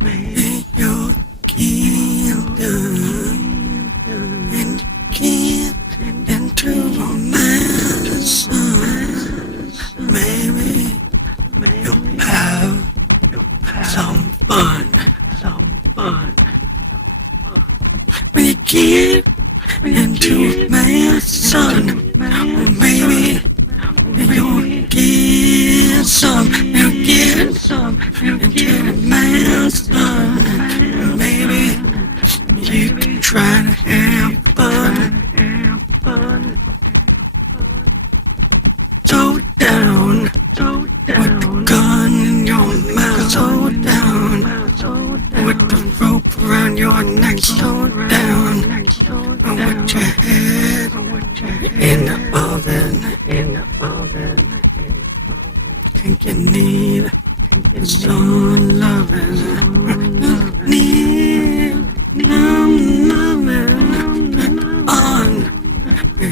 maybe you can't and can't into romance. Maybe you'll have some fun. When you get into romance, son, maybe you'll get some. You'll get some into romance, son. Maybe you can try to have fun. So down with the gun in your mouth. So down with the rope around your neck. So down with your head in the oven. Think you need some loving. Need some loving.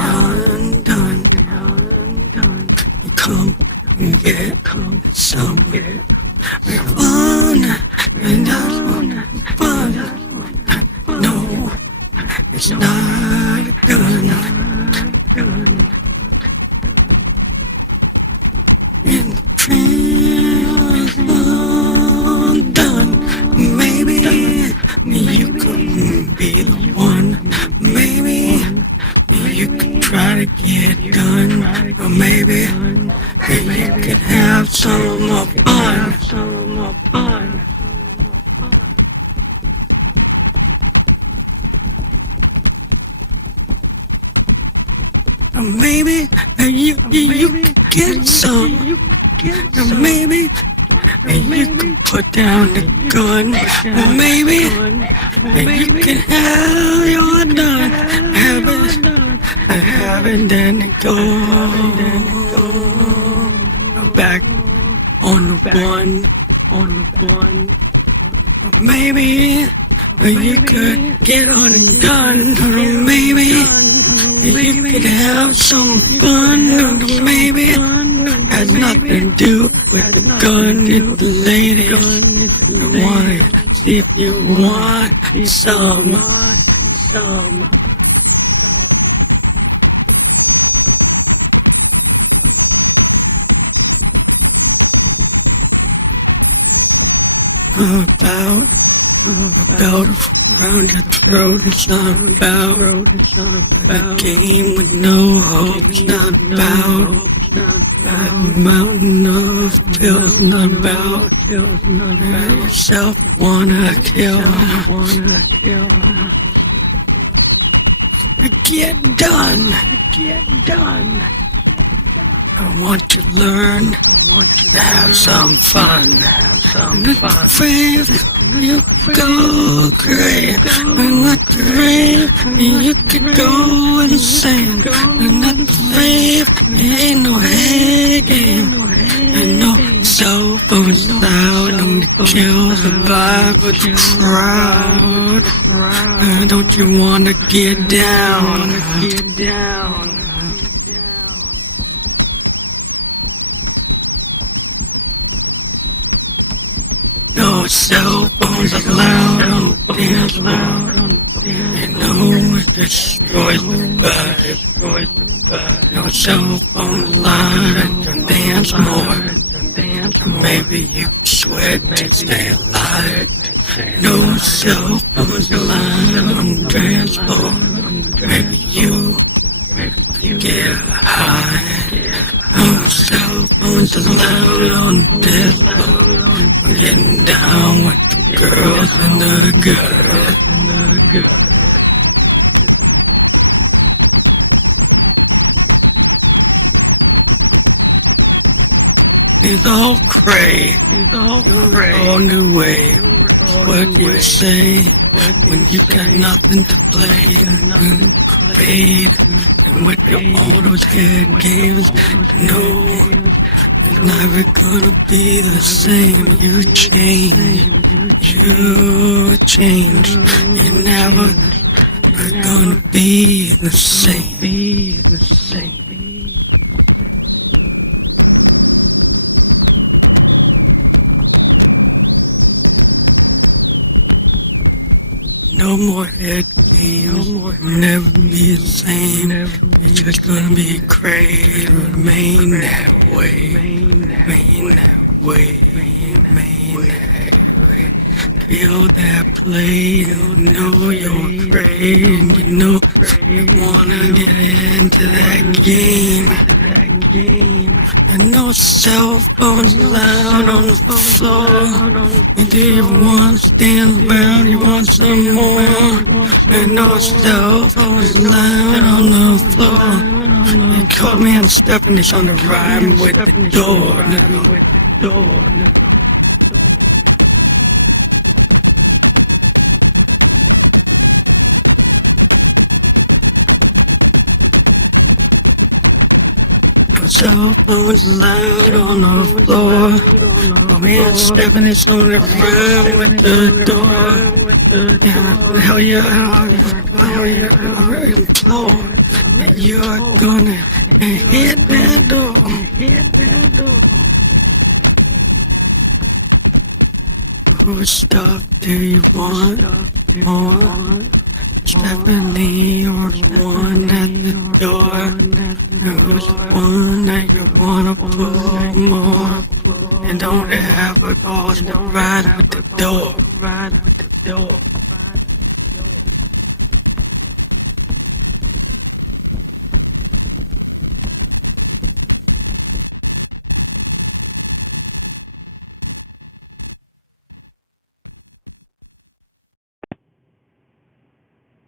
Undone. Come and get some fun. And that's fun. No, it's not a gun. In prison, done. Maybe you could be the one. Maybe you could try to get done. Or maybe you could have some more fun. Or maybe you could get some. Or maybe you could put down the gun. Or maybe you can have your done. Have it, then go back on the one. Maybe you could get undone. Or maybe you could have some fun. Or maybe has nothing to do with the gun. It's the ladies. I wanna see if you want some. About around your throat. It's not about a game with no hope. It's not about a mountain of pills. Not about yourself. You wanna kill. Get done. I want to learn. Have some fun. I'm not afraid you go crazy. I'm not afraid you could go insane. I'm not afraid it ain't no head game. And no cell phones loud. Only kills the vibe of the crowd. Don't you wanna get down? No cell phones allowed. Dance loud. You know it destroys the vibe. No cell phones allowed. And dance more. Maybe you sweat to stay alive. No cell phones allowed on transport. Maybe you get high. No cell phones allowed on this boat. We're getting down with the girls and the girls. It's all cray, all new way. What you say when you got nothing to play and paid, and with all those head games, no, it's never gonna be the same. You change, you're never gonna be the same. No more head games, never be the same. It's just gonna be great, remain that way, remain that way, remain that way. Feel that play, you know you're great, and you know you wanna get into that game. And no cell phones allowed on the floor. And do you want to stand around? You want some more? And no cell phones allowed on the floor. You caught me on stepping this on the rhyme with the door, nigga. Cell phones loud on the floor. My man stepping this on the rhyme with the door. Yeah, hell yeah, hell yeah, I'm floor. And you're gonna hit that door. What stuff do you want more? Stephanie was one at the door. There was one that you wanna pull more. And don't ever go right out the door.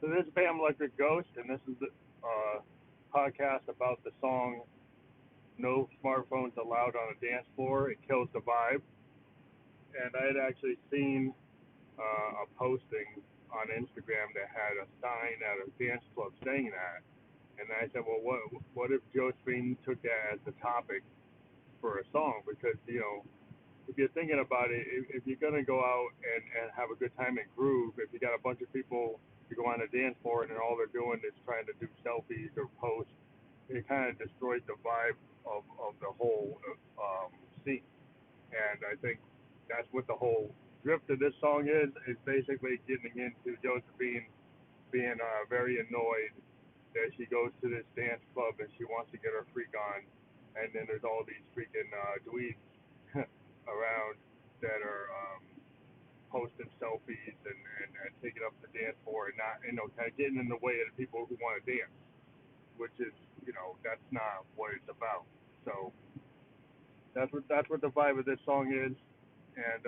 So this is Bam Electric Ghost, and this is the podcast about the song "No Smartphones Allowed on a Dance Floor." It kills the vibe. And I had actually seen a posting on Instagram that had a sign at a dance club saying that, and I said, well, what if Josephine took that as the topic for a song? Because if you're thinking about it, if you're gonna go out and have a good time and groove, if you got a bunch of people to go on a dance floor and all they're doing is trying to do selfies or post, it kind of destroys the vibe of the whole scene. And I think that's what the whole drift of this song is basically getting into Josephine being very annoyed that she goes to this dance club and she wants to get her freak on, and then there's all these freaking dweebs around that are posting selfies and taking up the dance floor and not, kind of getting in the way of the people who want to dance, which is, that's not what it's about. So that's what the vibe of this song is, and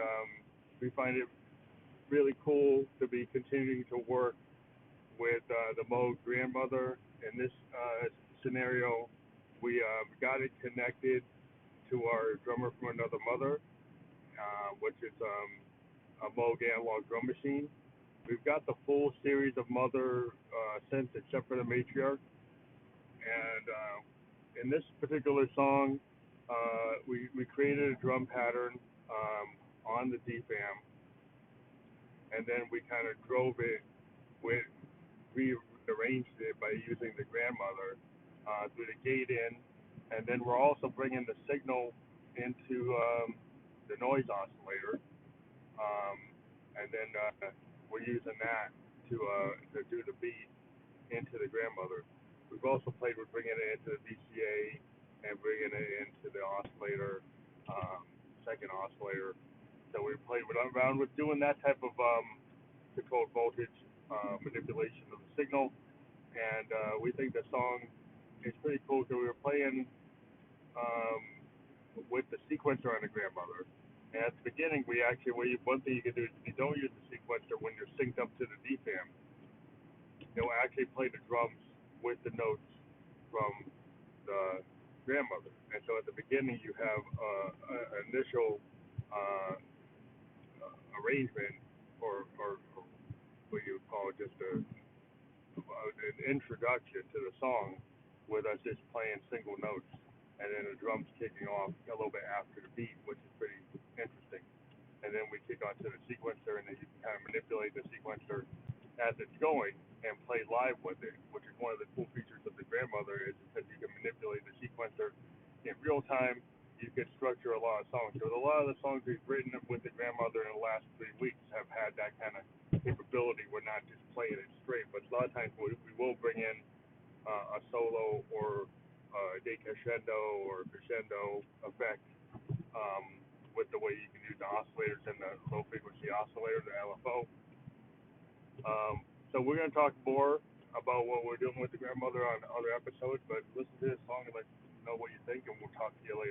we find it really cool to be continuing to work with the Moog grandmother. In this scenario, we got it connected to our drummer from another mother, which is a Moog analog drum machine. We've got the full series of mother synths except for the matriarch. And in this particular song, we created a drum pattern on the DFAM, and then we kind of drove it with, rearranged it by using the grandmother through the gate in, and then we're also bringing the signal into the noise oscillator, um, and then we're using that to do the beat into the grandmother. We've also played with bringing it into the VCA and bringing it into the oscillator, second oscillator. So we played around with doing that type of controlled voltage manipulation of the signal, and we think the song is pretty cool because we were playing with the sequencer on the grandmother. And at the beginning, one thing you can do is if you don't use the sequencer when you're synced up to the DFAM, you'll actually play the drums with the notes from the grandmother. And so at the beginning, you have an initial arrangement, or what you would call just an introduction to the song, with us just playing single notes, and then the drums kicking off a little bit after the beat, which is pretty interesting. And then we kick onto the sequencer, and then you can kind of manipulate the sequencer as it's going and play live with it, which is one of the cool features of the grandmother, is because you can manipulate the sequencer in real time you could structure a lot of songs. So a lot of the songs we've written with the grandmother in the last 3 weeks have had that kind of capability. We're not just playing it straight, but a lot of times we will bring in a solo or a decrescendo or crescendo effect with the way you can use the oscillators and the low frequency oscillator, the LFO. So we're going to talk more about what we're doing with the grandmother on other episodes, but listen to this song and let us know what you think, and we'll talk to you later.